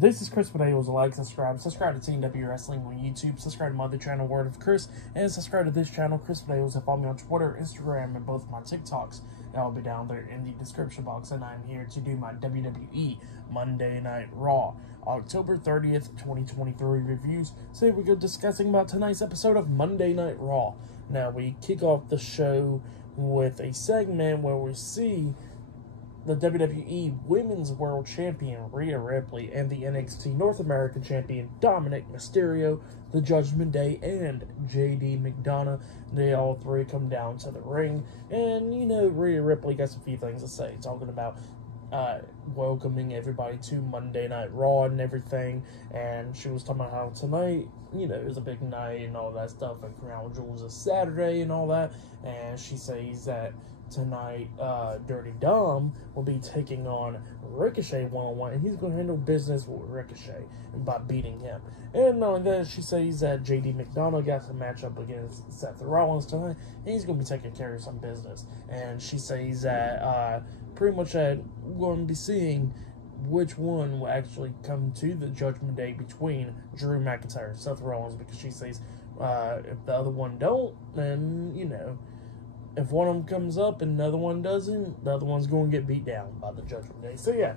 This is Chris Videos. Like, subscribe to Team W Wrestling on YouTube, subscribe to my other channel, Word of Chris, and subscribe to this channel, Chris Videos, and follow me on Twitter, Instagram, and both my TikToks. I'll be down there in the description box, and I'm here to do my WWE Monday Night Raw, October 30th, 2023 reviews. So here we go discussing about tonight's episode of Monday Night Raw. Now, we kick off the show with a segment where we see the WWE Women's World Champion Rhea Ripley and the NXT North American Champion Dominic Mysterio, the Judgment Day, and JD McDonough. They all three come down to the ring, and you know, Rhea Ripley got a few things to say, talking about welcoming everybody to Monday Night Raw and everything, and she was talking about how tonight, you know, it was a big night and all that stuff, and Crown Jewels is Saturday and all that, and she says that tonight, Dirty Dom will be taking on Ricochet one-on-one, and he's going to handle business with Ricochet by beating him. And not only that, she says that JD McDonough got to match up against Seth Rollins tonight, and he's going to be taking care of some business. And she says that pretty much that we're going to be seeing which one will actually come to the Judgment Day between Drew McIntyre and Seth Rollins, because she says if the other one don't, then, you know, if one of them comes up and the other one doesn't, the other one's going to get beat down by the Judgment Day. So yeah,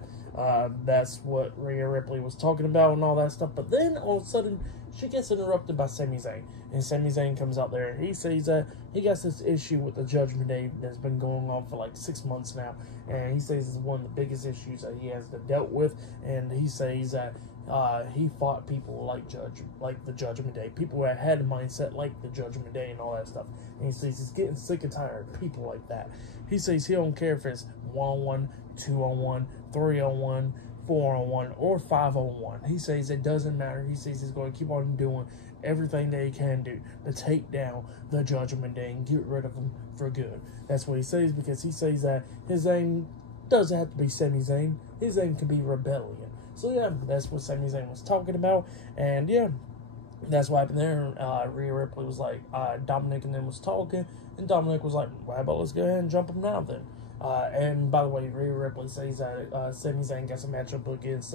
that's what Rhea Ripley was talking about and all that stuff. But then all of a sudden, she gets interrupted by Sami Zayn. And Sami Zayn comes out there and he says that he got this issue with the Judgment Day that's been going on for like 6 months now. And he says it's one of the biggest issues that he has dealt with. And he says that he fought people like the Judgment Day, people that had a mindset like the Judgment Day and all that stuff. And he says he's getting sick and tired of people like that. He says he don't care if it's 1-on-1, 2-on-1, 3-on-1, 4-on-1, or 5-on-1. He says it doesn't matter. He says he's going to keep on doing everything that he can do to take down the Judgment Day and get rid of them for good. That's what he says, because he says that his aim doesn't have to be Sami Zayn. His aim could be rebellion. So yeah, that's what Sami Zayn was talking about, and yeah, that's what happened there. Rhea Ripley was like, Dominic and them was talking, and Dominic was like, well, how about let's go ahead and jump him now then. And by the way, Rhea Ripley says that Sami Zayn gets a matchup against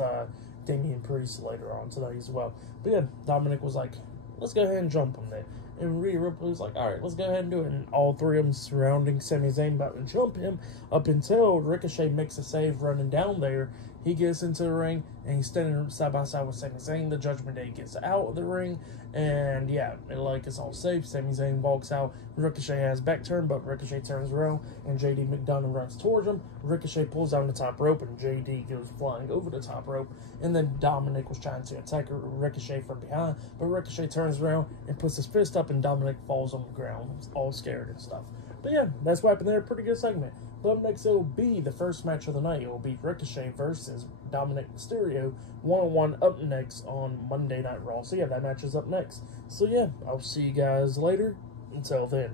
Damian Priest later on tonight as well. But yeah, Dominic was like, let's go ahead and jump him then. And Rhea Ripley was like, all right, let's go ahead and do it. And all three of them surrounding Sami Zayn about to jump him up until Ricochet makes a save running down there. He gets into the ring, and he's standing side by side with Sami Zayn. The Judgment Day gets out of the ring, and yeah, like it's all safe. Sami Zayn walks out. Ricochet has back turned, but Ricochet turns around, and JD McDonough runs towards him. Ricochet pulls down the top rope, and JD goes flying over the top rope. And then Dominic was trying to attack Ricochet from behind, but Ricochet turns around and puts his fist up, and Dominic falls on the ground, all scared and stuff. But yeah, that's what happened there. Pretty good segment. But up next, it will be the first match of the night. It will be Ricochet versus Dominic Mysterio, one-on-one, up next on Monday Night Raw. So yeah, that match is up next. So yeah, I'll see you guys later. Until then.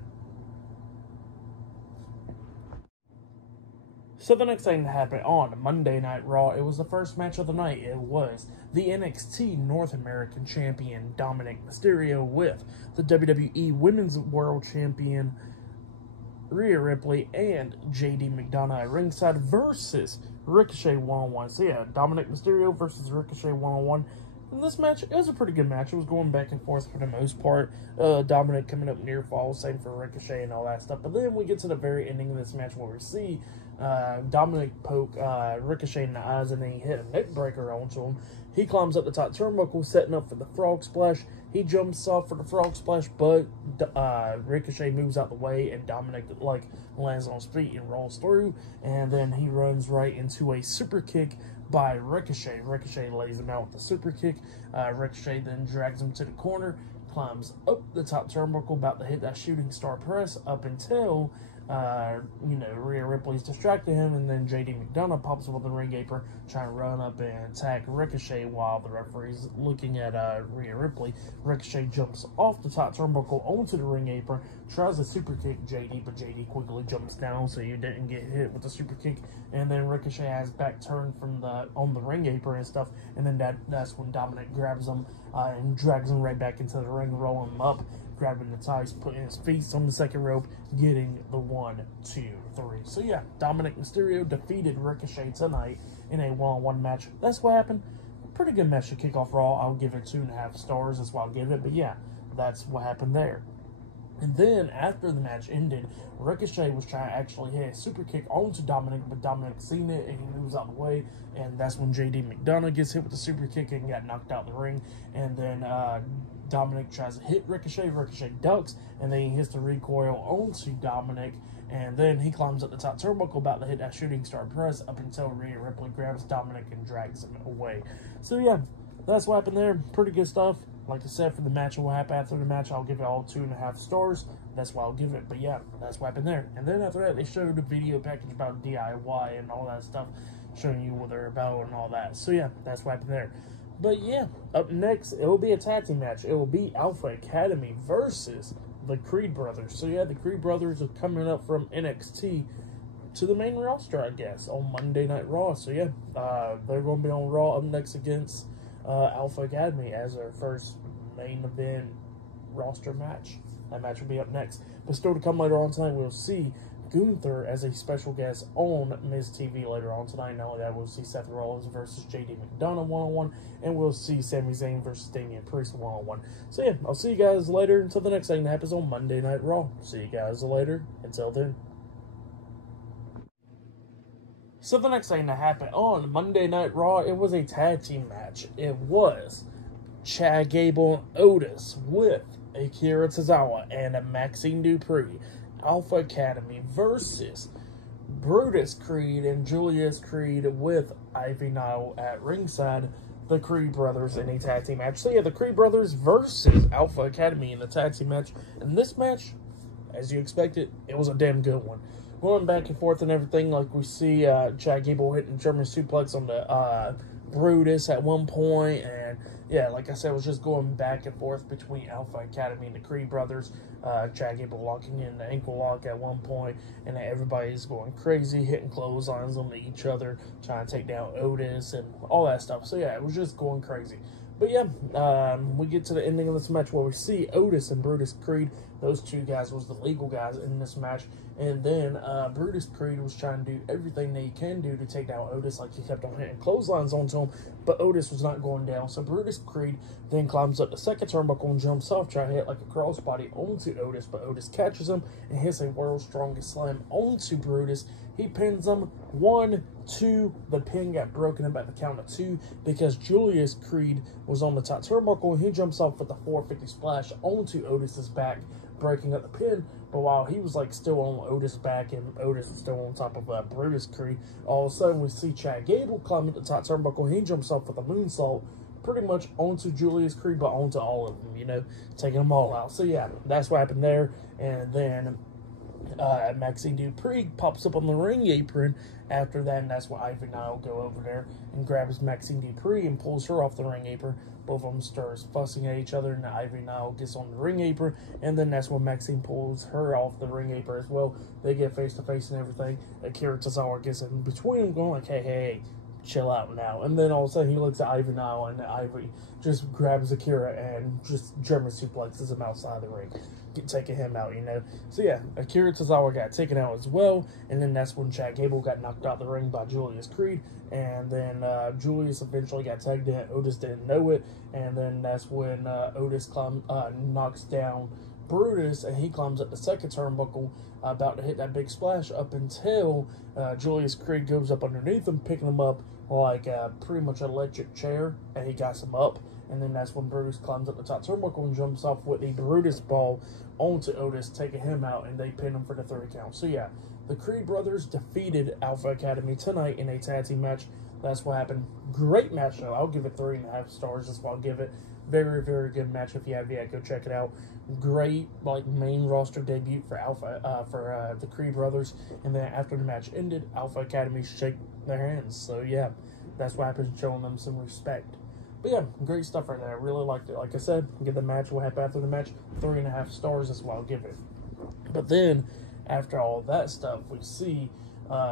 So the next thing that happened on Monday Night Raw, it was the first match of the night. It was the NXT North American Champion Dominic Mysterio with the WWE Women's World Champion Rhea Ripley and JD McDonough at ringside versus Ricochet one-on-one. So yeah, Dominic Mysterio versus Ricochet one-on-one. In this match, it was a pretty good match. It was going back and forth for the most part. Dominic coming up near fall, same for Ricochet and all that stuff. But then we get to the very ending of this match where we see Dominic poke Ricochet in the eyes, and then he hit a neck breaker onto him. He climbs up the top turnbuckle, setting up for the frog splash. He jumps off for the frog splash, but Ricochet moves out the way, and Dominic lands on his feet and rolls through. And then he runs right into a super kick by Ricochet. Ricochet lays him out with a super kick. Ricochet then drags him to the corner, climbs up the top turnbuckle, about to hit that shooting star press up until you know, Rhea Ripley's distracting him, and then JD McDonough pops up with the ring apron, trying to run up and attack Ricochet while the referee's looking at Rhea Ripley. Ricochet jumps off the top turnbuckle onto the ring apron, tries to super kick JD, but JD quickly jumps down so you didn't get hit with the super kick. And then Ricochet has back turned from on the ring apron and stuff, and then that's when Dominic grabs him and drags him right back into the ring, rolling him up, grabbing the ties, putting his feet on the second rope, getting the 1, 2, 3. So yeah, Dominic Mysterio defeated Ricochet tonight in a one-on-one match. That's what happened. pretty good match to kick off Raw. I'll give it 2.5 stars. That's what I'll give it. But yeah, that's what happened there. And then, after the match ended, Ricochet was trying to actually hit a super kick onto Dominic, but Dominic seen it, and he moves out of the way, and that's when JD McDonough gets hit with the super kick and got knocked out of the ring. And then Dominic tries to hit Ricochet, Ricochet ducks, and then he hits the recoil onto Dominic, and then he climbs up the top turnbuckle about to hit that shooting star press up until Rhea Ripley grabs Dominic and drags him away. So yeah, that's what happened there. Pretty good stuff. Like I said, for the match and what happened after the match, I'll give it all 2.5 stars. That's why I'll give it. But yeah, that's what happened there. And then after that, they showed a video package about DIY and all that stuff, showing you what they're about and all that. So yeah, that's what happened there. But yeah, up next, it will be a tag team match. It will be Alpha Academy versus the Creed Brothers. So yeah, the Creed Brothers are coming up from NXT to the main roster, I guess, on Monday Night Raw. So yeah, they're going to be on Raw up next against Alpha Academy as their first main event roster match. That match will be up next. But still to come later on tonight, we'll see Gunther as a special guest on Miz TV later on tonight. Not only that, we'll see Seth Rollins versus JD McDonough one-on-one, and we'll see Sami Zayn versus Damian Priest one-on-one. So yeah, I'll see you guys later until the next thing that happens on Monday Night Raw. See you guys later. Until then. So the next thing that happened on Monday Night Raw, it was a tag team match. It was Chad Gable and Otis with Akira Tozawa and Maxine Dupree. Alpha Academy versus Brutus Creed and Julius Creed with Ivy Nile at ringside. The Creed Brothers in a tag team match. So yeah, the Creed Brothers versus Alpha Academy in the tag team match. And this match, as you expected, it was a damn good one. Going back and forth and everything, like we see Chad Gable hitting German suplex on the Brutus at one point, and yeah, like I said, it was just going back and forth between Alpha Academy and the Creed Brothers. Chad Gable locking in the ankle lock at one point, and everybody's going crazy, hitting clotheslines on each other, trying to take down Otis and all that stuff. So yeah, it was just going crazy. But yeah, we get to the ending of this match where we see Otis and Brutus Creed. Those two guys was the legal guys in this match. And then Brutus Creed was trying to do everything that he can do to take down Otis. Like, he kept on hitting clotheslines onto him, but Otis was not going down. So Brutus Creed then climbs up the second turnbuckle and jumps off, trying to hit like a crossbody onto Otis. But Otis catches him and hits a world's strongest slam onto Brutus. He pins him 1, 2. The pin got broken up at the count of 2 because Julius Creed was on the top turnbuckle, and he jumps off with the 450 splash onto Otis's back, breaking up the pin. But while he was like still on Otis' back and Otis is still on top of Brutus Creed, all of a sudden we see Chad Gable climb at the top turnbuckle, and he jumps off with a moonsault pretty much onto Julius Creed, but onto all of them, you know, taking them all out. So yeah, that's what happened there. And then Maxine Dupree pops up on the ring apron after that, and that's why Ivy Nile go over there and grabs Maxine Dupree and pulls her off the ring apron. Both of them starts fussing at each other, and Ivy Nile gets on the ring apron, and then that's when Maxine pulls her off the ring apron as well. They get face to face and everything. Akira Tozawa gets in between them, going like, hey, chill out now. And then all of a sudden he looks at Ivy Nile, and Ivy just grabs Akira and just German suplexes him outside the ring, taking him out, you know. So yeah, Akira Tozawa got taken out as well, and then that's when Chad Gable got knocked out the ring by Julius Creed, and then Julius eventually got tagged in. Otis didn't know it, and then that's when Otis knocks down Brutus, and he climbs up the second turnbuckle, about to hit that big splash, up until Julius Creed goes up underneath him, picking him up like pretty much an electric chair, and he got him up. And then that's when Brutus climbs up the top turnbuckle and jumps off with the Brutus ball onto Otis, taking him out, and they pin him for the 3 count. So yeah, the Creed Brothers defeated Alpha Academy tonight in a tag team match. That's what happened. Great match, though. I'll give it 3.5 stars. That's what I'll give it. Very, very good match. If you have yet, go check it out. Great, like, main roster debut for the Creed Brothers. And then after the match ended, Alpha Academy shake their hands. So yeah, that's what happened, showing them some respect. But yeah, great stuff right there. I really liked it. Like I said, give the match, what happened after the match, 3.5 stars. That's what I'll give it. But then, after all that stuff, we see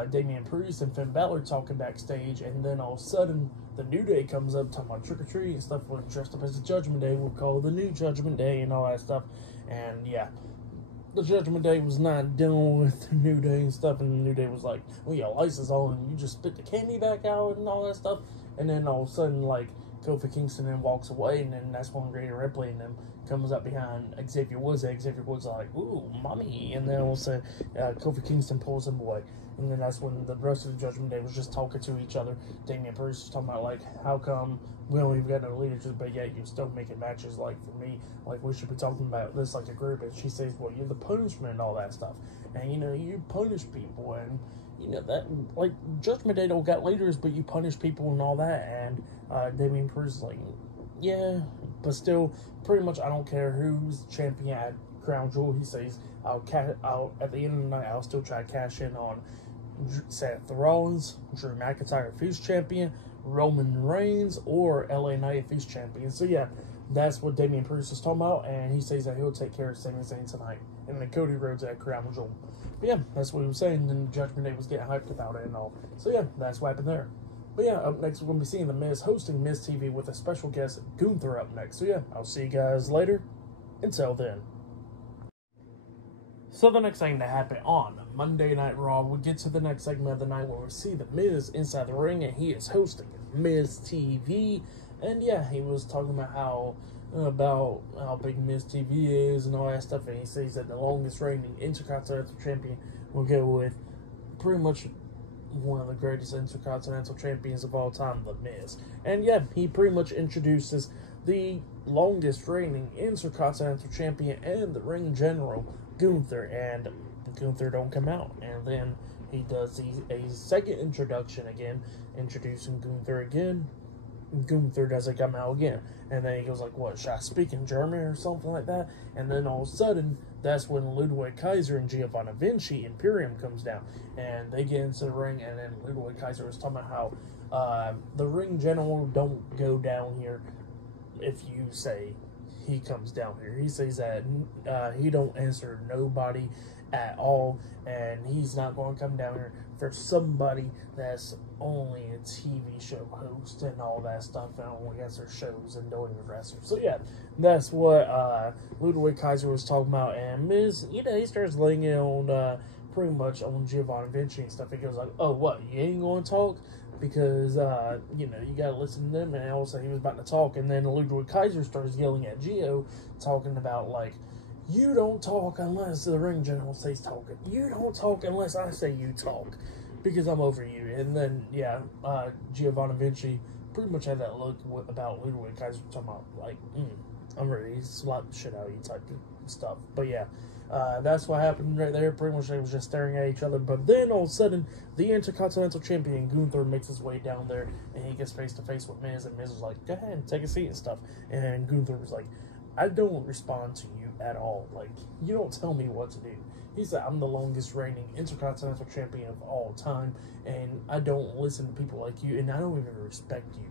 Damian Priest and Finn Balor talking backstage, and then all of a sudden, the New Day comes up talking about trick-or-treat and stuff. We're dressed up as the Judgment Day. We'll call it the New Judgment Day and all that stuff. And yeah, the Judgment Day was not dealing with the New Day and stuff, and the New Day was like, well, your lights is on, and you just spit the candy back out and all that stuff. And then all of a sudden, like, Kofi Kingston then walks away, and then that's when Rhea Ripley and them comes up behind Xavier Woods. Xavier Woods are like, ooh, mommy. And then all of a sudden, Kofi Kingston pulls him away. And then that's when the rest of the Judgment Day was just talking to each other. Damian Priest was talking about, like, how come we don't even got no leadership, but yet you're still making matches, like, for me, like, we should be talking about this like a group. And she says, well, you're the punishment and all that stuff. And, you know, you punish people, and, you know, that, like, Judgment Day don't got leaders, but you punish people and all that. And Damian Priest is like, yeah, but still, pretty much I don't care who's champion at Crown Jewel. He says, I'll at the end of the night, I'll still try to cash in on Seth Rollins, Drew McIntyre if he's champion, Roman Reigns, or LA Knight if he's champion. So yeah, that's what Damian Priest is talking about, and he says that he'll take care of Sami Zayn tonight, and then Cody Rhodes at Crown Jewel. But yeah, that's what he was saying, and Judgment Day was getting hyped about it and all. So yeah, that's what happened there. But yeah, up next we're going to be seeing The Miz hosting Miz TV with a special guest, Gunther, up next. So yeah, I'll see you guys later. Until then. So the next thing that happened on Monday Night Raw, we get to the next segment of the night where we see The Miz inside the ring, and he is hosting Miz TV. And yeah, he was talking about how big Miz TV is and all that stuff, and he says that the longest reigning Intercontinental Champion will go with pretty much one of the greatest Intercontinental Champions of all time, The Miz. And yeah, he pretty much introduces the longest reigning Intercontinental Champion and the ring general, Gunther, and Gunther don't come out. And then he does a second introduction again, introducing Gunther again. Gunther doesn't come out again. And then he goes like, what, should I speak in German or something like that? And then all of a sudden, that's when Ludwig Kaiser and Giovanni Vinci Imperium comes down. And they get into the ring, and then Ludwig Kaiser was talking about how the ring general don't go down here if you say he comes down here. He says that he don't answer nobody at all, and he's not going to come down here for somebody that's only a TV show host and all that stuff, and only answer shows and don't even wrestle. So yeah, that's what Ludwig Kaiser was talking about. And Miz, you know, he starts laying it on pretty much on Giovanni Vinci and stuff. He goes like, oh, what, you ain't going to talk? Because, you know, you got to listen to them. And also he was about to talk, and then Ludwig Kaiser starts yelling at Gio, talking about, like, you don't talk unless the ring general says talking. You don't talk unless I say you talk, because I'm over you. And then, yeah, Giovanni Vinci pretty much had that look about Ludwig Kaiser, talking about, like, I'm ready to slap the shit out of you type of stuff. But yeah, that's what happened right there. Pretty much they was just staring at each other. But then all of a sudden, the Intercontinental Champion Gunther makes his way down there, and he gets face to face with Miz, and Miz was like, go ahead, take a seat and stuff. And Gunther was like, I don't respond to you at all. Like, you don't tell me what to do. He said, I'm the longest reigning Intercontinental Champion of all time, and I don't listen to people like you, and I don't even respect you.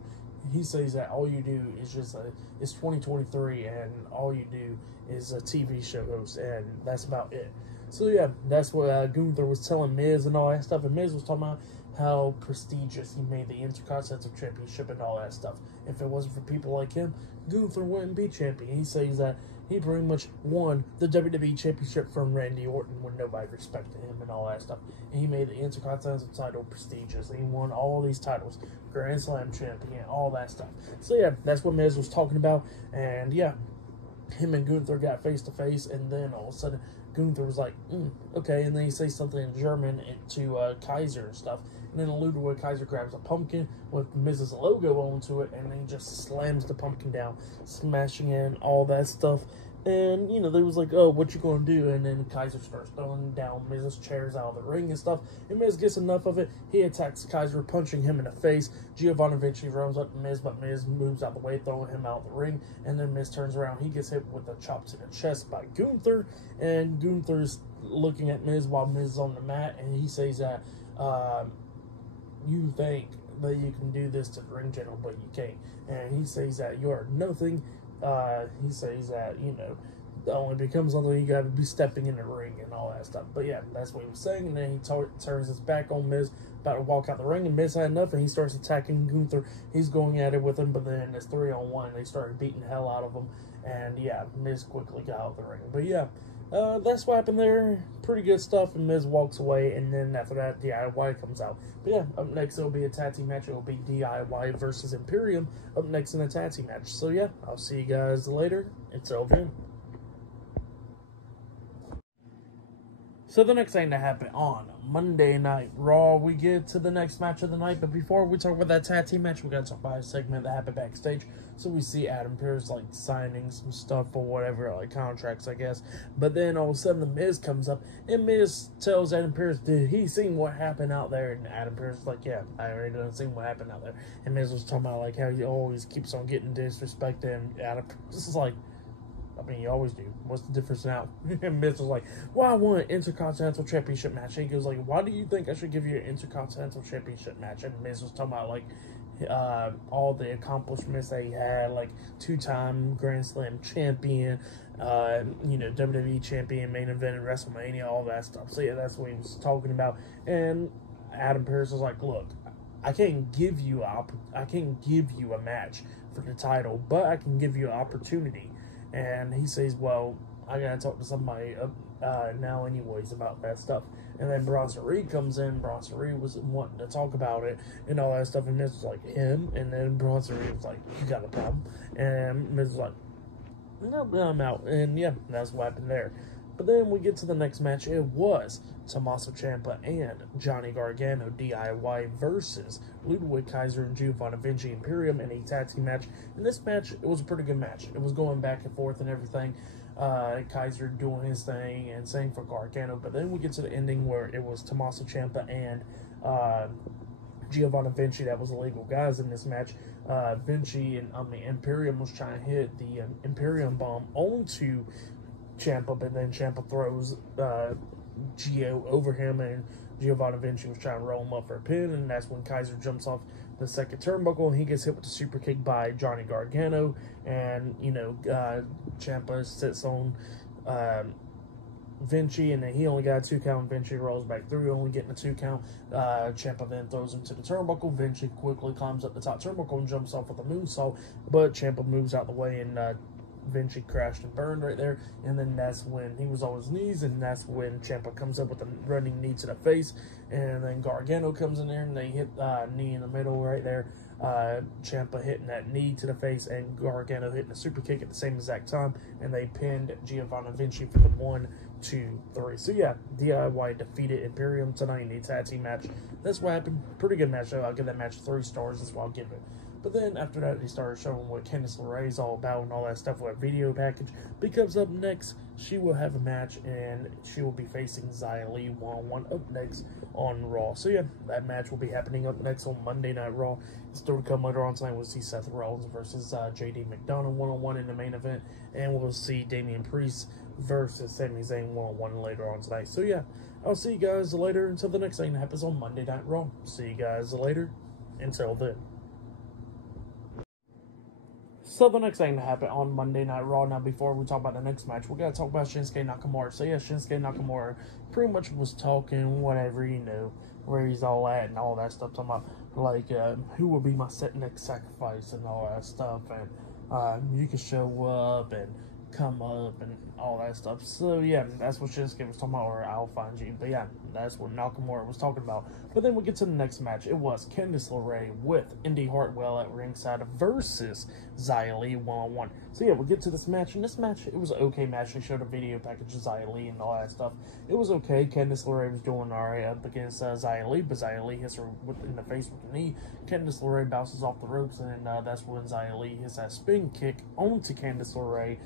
He says that all you do is just it's 2023, and all you do is a TV show host, and that's about it. So yeah, that's what Gunther was telling Miz and all that stuff, and Miz was talking about how prestigious he made the Intercontinental Championship and all that stuff. If it wasn't for people like him, Gunther wouldn't be champion. He says that he pretty much won the WWE Championship from Randy Orton when nobody respected him and all that stuff. And he made the Intercontinental title prestigious. And he won all these titles, Grand Slam champion, all that stuff. So yeah, that's what Miz was talking about. And yeah, him and Gunther got face to face, and then all of a sudden Gunther was like, okay, and then he says something in German to Kaiser and stuff. And then Ludwig Kaiser grabs a pumpkin with Miz's logo onto it, and then he just slams the pumpkin down, smashing in all that stuff. And, you know, they was like, oh, what you gonna do? And then Kaiser starts throwing down Miz's chairs out of the ring and stuff. And Miz gets enough of it. He attacks Kaiser, punching him in the face. Giovanni Vinci runs up to Miz, but Miz moves out the way, throwing him out of the ring. And then Miz turns around. He gets hit with a chop to the chest by Gunther. And Gunther's looking at Miz while Miz is on the mat. And he says that, you think that you can do this to the ring general, but you can't. And he says that you are nothing. He says that, you know, it only becomes something you got to be stepping in the ring and all that stuff. But yeah, that's what he was saying. And then he turns his back on Miz, about to walk out the ring, and Miz had enough, and he starts attacking Gunther. He's going at it with him, but then it's 3-on-1. They started beating the hell out of him. And yeah, Miz quickly got out of the ring. But yeah, that's what happened there. Pretty good stuff, and Miz walks away, and then after that, DIY comes out. But yeah, up next it'll be a tag team match. It'll be DIY versus Imperium up next in a tag team match. So yeah, I'll see you guys later. Until then. So the next thing that happened on Monday Night Raw, we get to the next match of the night. But before we talk about that tag team match, we got to talk about a segment that happened backstage. So we see Adam Pearce like signing some stuff or whatever, like contracts, I guess. But then all of a sudden the Miz comes up, and Miz tells Adam Pearce, "Did he seen what happened out there?" And Adam Pearce is like, "Yeah, I already done seen what happened out there." And Miz was talking about like how he always keeps on getting disrespected, and Adam Pearce is like, I mean, you always do. What's the difference now? And Miz was like, well, I want an Intercontinental Championship match. And he goes like, why do you think I should give you an Intercontinental Championship match? And Miz was talking about like all the accomplishments that he had, like 2-time Grand Slam champion, WWE champion, main event in WrestleMania, all that stuff. So yeah, that's what he was talking about. And Adam Pearce was like, look, I can't give you a match for the title, but I can give you an opportunity. And he says, well, I gotta talk to somebody now anyways about that stuff. And then Bronson Reed comes in. Bronson Reed was wanting to talk about it and all that stuff. And Miz was like, him? And then Bronson Reed was like, you got a problem? And Miz was like, no, I'm out. And yeah, that's what happened there. But then we get to the next match. It was Tommaso Ciampa and Johnny Gargano DIY versus Ludwig Kaiser and Giovanni Vinci Imperium in a tag team match. In this match, it was a pretty good match. It was going back and forth and everything. Kaiser doing his thing and same for Gargano. But then we get to the ending where it was Tommaso Ciampa and Giovanni Vinci that was the legal guys in this match. Vinci and Imperium was trying to hit the Imperium bomb onto Ciampa, but then Ciampa throws Gio over him, and Giovanni Vinci was trying to roll him up for a pin, and that's when Kaiser jumps off the second turnbuckle, and he gets hit with the super kick by Johnny Gargano, and, Ciampa sits on Vinci, and then he only got a 2 count. Vinci rolls back through, only getting a 2 count. Ciampa then throws him to the turnbuckle. Vinci quickly climbs up the top turnbuckle and jumps off with a moonsault, but Ciampa moves out the way, and Vinci crashed and burned right there, and then that's when he was on his knees, and that's when Ciampa comes up with a running knee to the face, and then Gargano comes in there, and they hit knee in the middle right there. Ciampa hitting that knee to the face, and Gargano hitting a super kick at the same exact time, and they pinned Giovanni Vinci for the 1, 2, 3. So yeah, DIY defeated Imperium tonight in a tag team match. That's what happened. Pretty good match though. I'll give that match 3 stars. That's what I'll give it. But then after that, they started showing what Candice LeRae is all about and all that stuff with a video package. Because up next, she will have a match, and she will be facing Xia Li one-on-one up next on Raw. So yeah, that match will be happening up next on Monday Night Raw. Still to come later on tonight, we'll see Seth Rollins versus JD McDonough one-on-one in the main event. And we'll see Damian Priest versus Sami Zayn one-on-one later on tonight. So yeah, I'll see you guys later until the next thing that happens on Monday Night Raw. See you guys later. Until then. So the next thing to happen on Monday Night Raw, now before we talk about the next match, we gotta talk about Shinsuke Nakamura. So yeah, Shinsuke Nakamura pretty much was talking whatever, where he's all at and all that stuff, talking about like who will be my next sacrifice and all that stuff, and you can show up and come up and all that stuff. So yeah, that's what Shinsuke was talking about, or I'll find you. But yeah, that's what Nakamura was talking about. But then we get to the next match. It was Candice LeRae with Indy Hartwell at ringside versus Xia Li one-on-one. So yeah, we get to this match, and this match, it was an okay match. They showed a video package of Xia Li and all that stuff. It was okay. Candice LeRae was doing alright up against Xia Li, but Xia Li hits her in the face with the knee. Candice LeRae bounces off the ropes, and that's when Xia Li hits that spin kick onto Candice LeRae.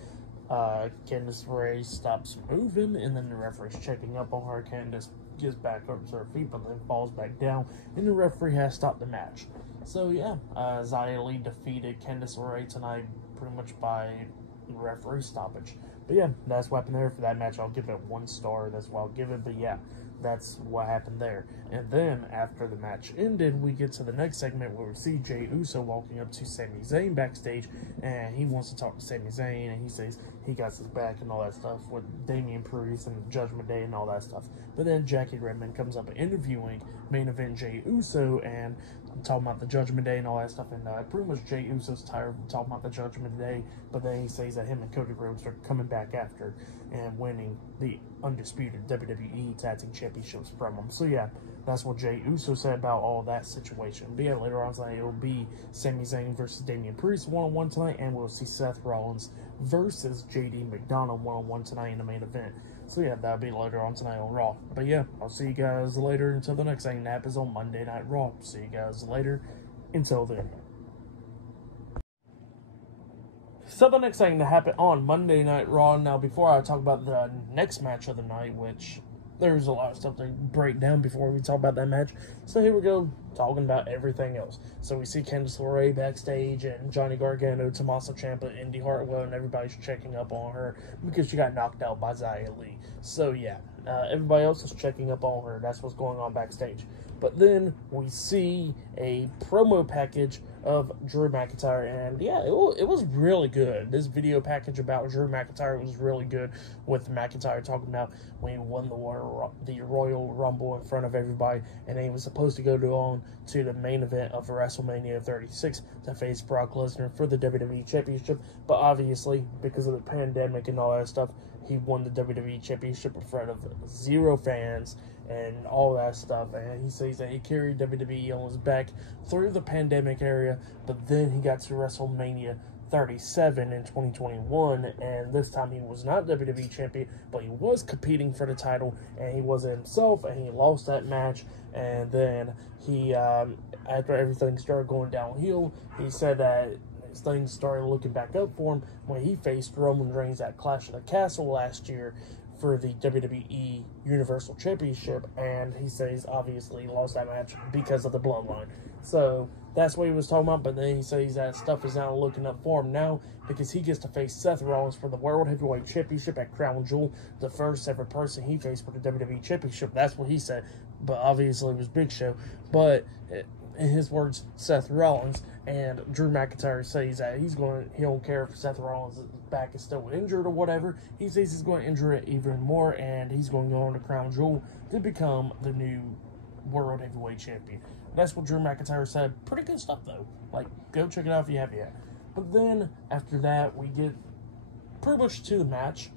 Candice LeRae stops moving, and then the referee's checking up on her. Candice gets back up to her feet, but then falls back down, and the referee has stopped the match. So yeah, Xia Li defeated Candice LeRae tonight pretty much by referee stoppage. But yeah, that's what happened there for that match. I'll give it 1 star. That's what I'll give it. But yeah, that's what happened there. And then after the match ended, we get to the next segment where we see Jey Uso walking up to Sami Zayn backstage, and he wants to talk to Sami Zayn, and he says he got his back and all that stuff with Damian Priest and Judgment Day and all that stuff. But then Jackie Redmond comes up interviewing main event Jey Uso, and talking about the Judgment Day and all that stuff, and pretty much Jey Uso's tired of talking about the Judgment Day, but then he says that him and Cody Rhodes are coming back after and winning the undisputed WWE Tag Team Championships from him. So yeah, that's what Jey Uso said about all that situation. But yeah, later on tonight, it will be Sami Zayn versus Damian Priest one-on-one tonight, and we'll see Seth Rollins versus JD McDonough one-on-one tonight in the main event. So yeah, that'll be later on tonight on Raw. But yeah, I'll see you guys later until the next thing that happens on Monday Night Raw. See you guys later. Until then. So the next thing to happen on Monday Night Raw. Now, before I talk about the next match of the night, which there's a lot of stuff to break down before we talk about that match. So here we go, talking about everything else. So we see Candice LeRae backstage, and Johnny Gargano, Tommaso Ciampa, Indy Hartwell, and everybody's checking up on her because she got knocked out by Xia Li. So yeah, everybody else is checking up on her. That's what's going on backstage. But then we see a promo package of Drew McIntyre, and yeah, it was really good. This video package about Drew McIntyre was really good, with McIntyre talking about when he won the Royal Rumble in front of everybody, and then he was supposed to go on to the main event of WrestleMania 36 to face Brock Lesnar for the WWE Championship. But obviously, because of the pandemic and all that stuff, he won the WWE Championship in front of 0 fans and all that stuff. And he says that he carried WWE on his back through the pandemic area, but then he got to WrestleMania 37 in 2021, and this time he was not WWE champion, but he was competing for the title, and he wasn't himself, and he lost that match. And then he, after everything started going downhill, he said that things started looking back up for him when he faced Roman Reigns at Clash of the Castle last year for the WWE Universal Championship, and he says obviously he lost that match because of the bloodline. So that's what he was talking about, but then he says that stuff is now looking up for him now because he gets to face Seth Rollins for the World Heavyweight Championship at Crown Jewel, the first ever person he faced for the WWE Championship. That's what he said, but obviously it was Big Show. But in his words, Seth Rollins. And Drew McIntyre says that he don't care if Seth Rollins' back is still injured or whatever. He says he's going to injure it even more, and he's going to go on to Crown Jewel to become the new World Heavyweight Champion. That's what Drew McIntyre said. Pretty good stuff, though. Like, go check it out if you haven't yet. But then, after that, we get pretty much to the match.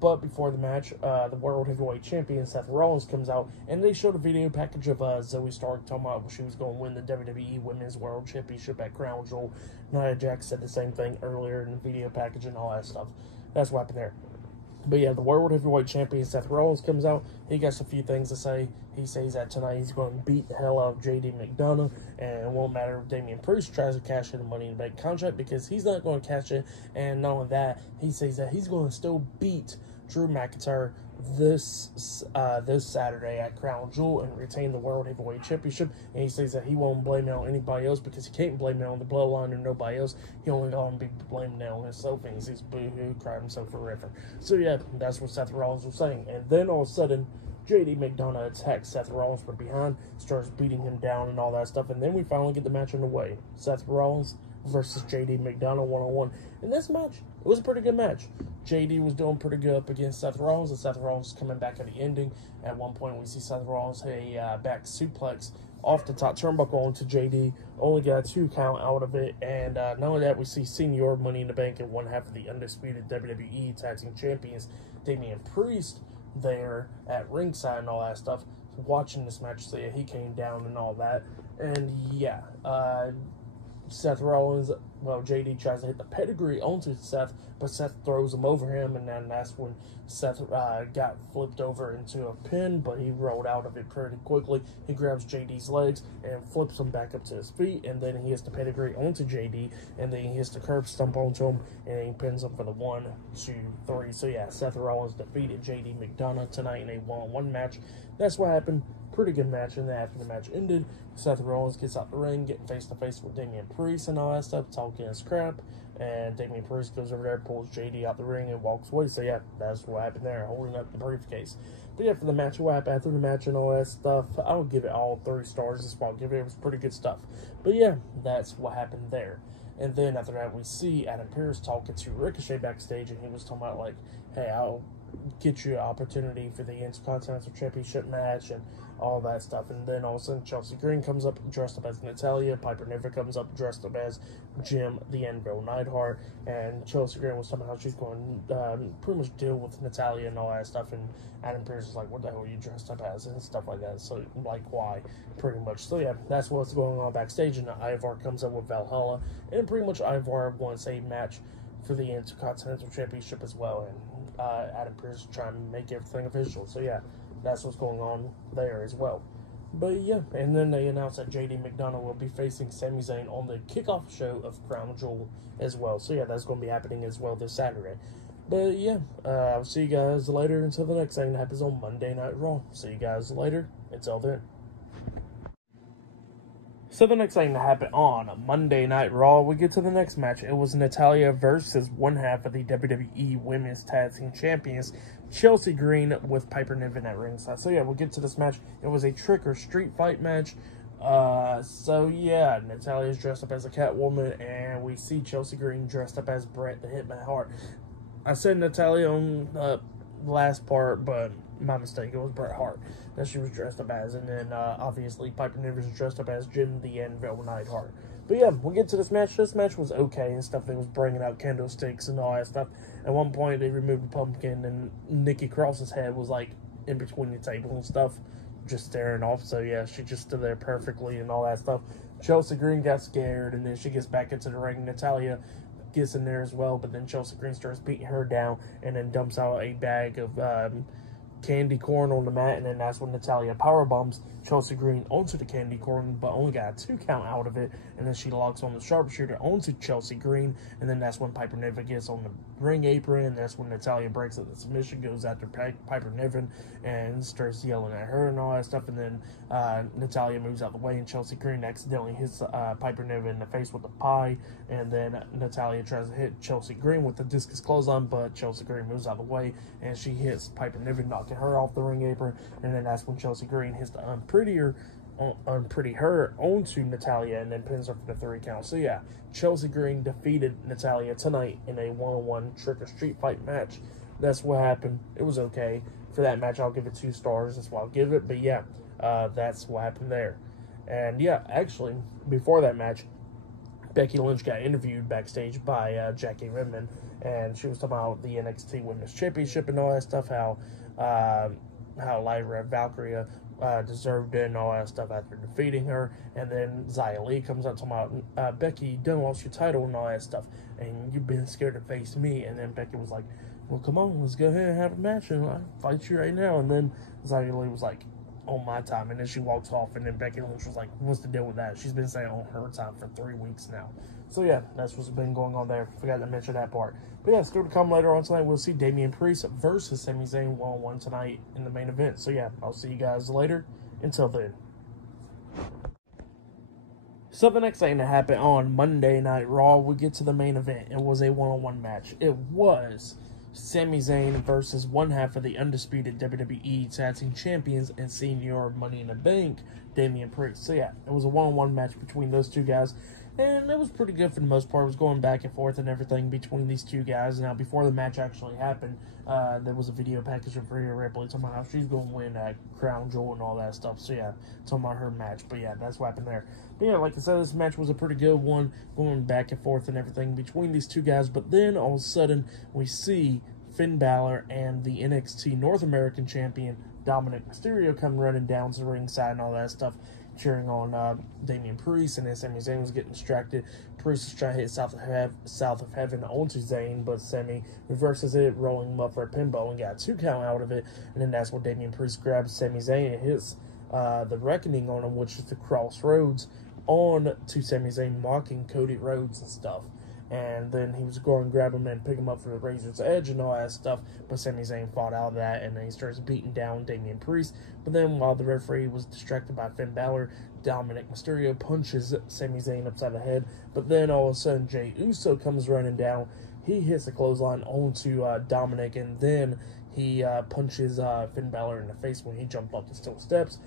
But before the match, the World Heavyweight Champion Seth Rollins comes out, and they showed a video package of Zoe Stark talking about she was going to win the WWE Women's World Championship at Crown Jewel. Nia Jax said the same thing earlier in the video package and all that stuff. That's what happened there. But yeah, the World Heavyweight Champion Seth Rollins comes out. He got a few things to say. He says that tonight he's going to beat the hell out of JD McDonough, and it won't matter if Damian Priest tries to cash in the Money in the Bank contract because he's not going to cash it. And not only that, he says that he's going to still beat Drew McIntyre this Saturday at Crown Jewel and retain the World Heavyweight Championship. And he says that he won't blame it on anybody else because he can't blame it on the bloodline or nobody else. He only going to be blaming it on himself, and he says boo-hoo, cried himself forever. So yeah, that's what Seth Rollins was saying. And then all of a sudden, JD McDonough attacks Seth Rollins from behind, starts beating him down and all that stuff, and then we finally get the match underway. Seth Rollins versus JD McDonough one-on-one. In this match, it was a pretty good match. JD was doing pretty good up against Seth Rollins, and Seth Rollins coming back at the ending. At one point, we see Seth Rollins hit a back suplex off the top turnbuckle onto JD. Only got a 2 count out of it, and not only that, we see Senior Money in the Bank and one half of the undisputed WWE Tag Team Champions, Damian Priest, there at ringside and all that stuff, watching this match. So yeah, he came down and all that, and yeah, Seth Rollins, well, JD tries to hit the pedigree onto Seth, but Seth throws him over him, and then that's when Seth got flipped over into a pin, but he rolled out of it pretty quickly. He grabs JD's legs and flips him back up to his feet, and then he hits the pedigree onto JD, and then he hits the curb stomp onto him, and he pins him for the 1, 2, 3. So yeah, Seth Rollins defeated JD McDonough tonight in a 1-on-1 match. That's what happened. Pretty good match, and then after the match ended, Seth Rollins gets out the ring, getting face-to-face with Damian Priest and all that stuff, talking his crap, and Damian Priest goes over there, pulls JD out the ring, and walks away. So yeah, that's what happened there, holding up the briefcase. But yeah, for the match, what happened after the match and all that stuff, I would give it all 3 stars. That's what I'll give it. It was pretty good stuff. But yeah, that's what happened there. And then after that, we see Adam Pearce talking to Ricochet backstage, and he was talking about, like, hey, get you an opportunity for the Intercontinental Championship match and all that stuff. And then all of a sudden, Chelsea Green comes up dressed up as Natalya. Piper Niven comes up dressed up as Jim the Anvil Neidhart. And Chelsea Green was talking about how she's going to pretty much deal with Natalya and all that stuff. And Adam Pearce is like, what the hell are you dressed up as? And stuff like that. So, like, why? Pretty much. So, yeah, that's what's going on backstage. And Ivar comes up with Valhalla. And pretty much Ivar wants a match for the Intercontinental Championship as well. And Adam Pearce is trying to make everything official. So, yeah, that's what's going on there as well. But, yeah, and then they announced that JD McDonough will be facing Sami Zayn on the kickoff show of Crown Jewel as well. So, yeah, that's going to be happening as well this Saturday. But, yeah, I'll see you guys later until the next thing that happens on Monday Night Raw. See you guys later. Until then. So the next thing to happen on Monday Night Raw, we get to the next match. It was Natalya versus one half of the WWE Women's Tag Team Champions, Chelsea Green, with Piper Niven at ringside. So yeah, we'll get to this match. It was a trick or street fight match. So yeah, Natalya's dressed up as a Catwoman, and we see Chelsea Green dressed up as Bret the Hitman Hart. I said Natalya on the last part, but my mistake. It was Bret Hart that she was dressed up as, and then obviously Piper Niven was dressed up as Jim the Anvil Neidhart. But yeah, we'll get to this match. This match was okay and stuff. They was bringing out candlesticks and all that stuff. At one point, they removed the pumpkin, and Nikki Cross's head was like in between the table and stuff, just staring off. So yeah, she just stood there perfectly and all that stuff. Chelsea Green got scared, and then she gets back into the ring. Natalya gets in there as well, but then Chelsea Green starts beating her down, and then dumps out a bag of candy corn on the mat, and then that's when Natalya powerbombs Chelsea Green onto the candy corn, but only got a 2 count out of it, and then she locks on the sharpshooter onto Chelsea Green, and then that's when Piper Niven gets on the ring apron, and that's when Natalya breaks up the submission, goes after Piper Niven, and starts yelling at her and all that stuff, and then Natalya moves out the way, and Chelsea Green accidentally hits Piper Niven in the face with a pie, and then Natalya tries to hit Chelsea Green with the discus clothesline, but Chelsea Green moves out of the way, and she hits Piper Niven, knocking her off the ring apron, and then that's when Chelsea Green hits the unpretty her onto Natalya, and then pins her for the 3 count. So yeah, Chelsea Green defeated Natalya tonight in a one-on-one trick or street fight match. That's what happened. It was okay. For that match, I'll give it 2 stars. That's what I'll give it. But yeah, that's what happened there. And yeah, actually, before that match, Becky Lynch got interviewed backstage by Jackie Redmond, and she was talking about the NXT Women's Championship and all that stuff, how Lyra Valkyria deserved it and all that stuff after defeating her. And then Xia Li comes out talking about, Becky, you done lost your title and all that stuff, and you've been scared to face me. And then Becky was like, well, come on, let's go ahead and have a match, and I'll fight you right now. And then Xia Li was like, on my time. And then she walks off, and then Becky Lynch was like, what's the deal with that? She's been saying on her time for 3 weeks now. So yeah, that's what's been going on there. Forgot to mention that part. But yeah, still to come later on tonight, we'll see Damian Priest versus Sami Zayn one-on-one tonight in the main event. So yeah, I'll see you guys later. Until then. So the next thing to happen on Monday Night Raw, we get to the main event. It was a one-on-one match. It was Sami Zayn versus one half of the undisputed WWE Tag Team Champions and Senior Money in the Bank, Damian Priest. So yeah, it was a one-on-one match between those two guys, and it was pretty good for the most part. It was going back and forth and everything between these two guys. Now, before the match actually happened, there was a video package of Rhea Ripley talking about how she's going to win Crown Jewel and all that stuff. So yeah, talking about her match. But yeah, that's what happened there. But yeah, like I said, this match was a pretty good one, going back and forth and everything between these two guys. But then all of a sudden, we see Finn Balor and the NXT North American Champion Dominic Mysterio come running down to the ringside and all that stuff, cheering on Damian Priest, and then Sami Zayn was getting distracted. Priest was trying to hit South of Heaven onto Zayn, but Sami reverses it, rolling him up for a pinball, and got a 2 count out of it. And then that's where Damian Priest grabs Sami Zayn and hits the Reckoning on him, which is the Crossroads, on to Sami Zayn, mocking Cody Rhodes and stuff. And then he was going to grab him and pick him up for the Razor's Edge and all that stuff, but Sami Zayn fought out of that, and then he starts beating down Damian Priest. But then while the referee was distracted by Finn Balor, Dominic Mysterio punches Sami Zayn upside the head. But then all of a sudden, Jey Uso comes running down. He hits a clothesline onto Dominic, and then he punches Finn Balor in the face when he jumped up the steel steps.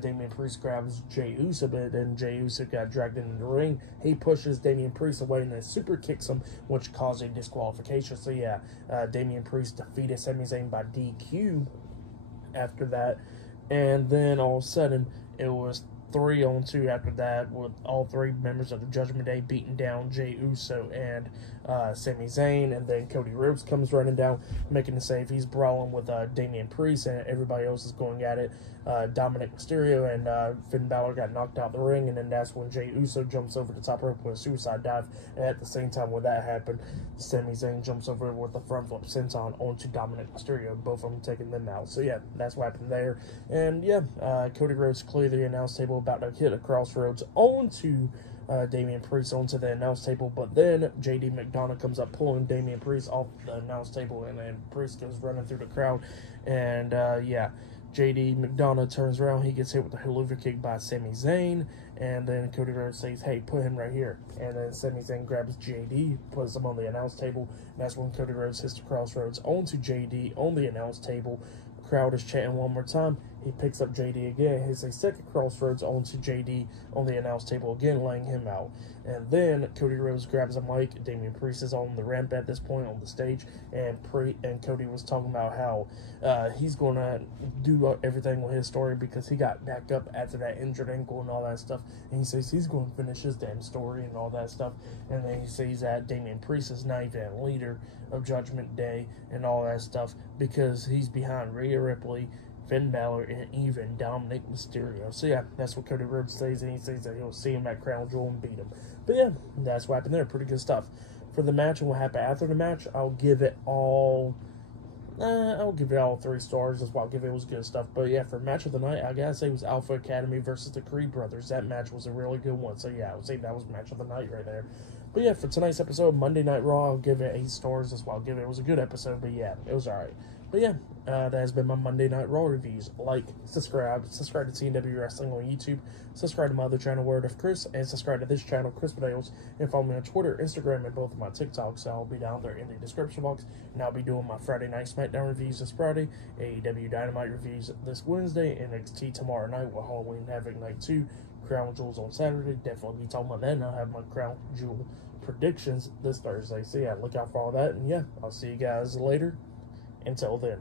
Damian Priest grabs Jey Uso, but then Jey Uso got dragged into the ring. He pushes Damian Priest away and then super kicks him, which caused a disqualification. So yeah, Damian Priest defeated Sami Zayn by DQ after that. And then all of a sudden, it was 3-on-2 after that, with all three members of the Judgment Day beating down Jey Uso and Sami Zayn. And then Cody Rhodes comes running down, making the save. He's brawling with Damian Priest, and everybody else is going at it. Dominic Mysterio and Finn Balor got knocked out the ring, and then that's when Jey Uso jumps over the top rope with a suicide dive. And at the same time when that happened, Sami Zayn jumps over with the front flip senton onto Dominic Mysterio, both of them taking them out. So yeah, that's what happened there. And yeah, Cody Rhodes cleared the announce table, about to hit a crossroads onto Damian Priest onto the announce table, but then JD McDonough comes up, pulling Damian Priest off the announce table, and then Priest goes running through the crowd. And yeah, JD McDonough turns around, he gets hit with a Helluva Kick by Sami Zayn, and then Cody Rhodes says, hey, put him right here. And then Sami Zayn grabs JD, puts him on the announce table, and that's when Cody Rhodes hits the crossroads onto JD on the announce table. The crowd is chanting one more time. He picks up JD again, hits a second crossroads onto JD on the announce table again, laying him out. And then Cody Rhodes grabs a mic. Damian Priest is on the ramp at this point on the stage, and Cody was talking about how he's going to do everything with his story because he got back up after that injured ankle and all that stuff. And he says he's going to finish his damn story and all that stuff. And then he says that Damian Priest is not even a leader of Judgment Day and all that stuff because he's behind Rhea Ripley, Finn Balor, and even Dominic Mysterio. So yeah, that's what Cody Rhodes says, and he says that he'll see him at Crown Jewel and beat him. But yeah, that's what happened there. Pretty good stuff. For the match and what happened after the match, I'll give it all 3 stars. That's why I'll give it. It was good stuff. But yeah, for match of the night, I gotta say it was Alpha Academy versus the Creed Brothers. That match was a really good one. So yeah, I would say that was match of the night right there. But yeah, for tonight's episode, Monday Night Raw, I'll give it 8 stars. That's why I'll give it. It was a good episode, but yeah, it was alright. But yeah, that has been my Monday Night Raw reviews. Like, subscribe to TNW Wrestling on YouTube, subscribe to my other channel, Word of Chris, and subscribe to this channel, Chris Videos, and follow me on Twitter, Instagram, and both of my TikToks. So I'll be down there in the description box, and I'll be doing my Friday Night SmackDown reviews this Friday, AEW Dynamite reviews this Wednesday, NXT tomorrow night with Halloween Havoc Night 2, Crown Jewels on Saturday. Definitely be talking about that, and I'll have my Crown Jewel predictions this Thursday. So yeah, look out for all that, and yeah, I'll see you guys later. Until then.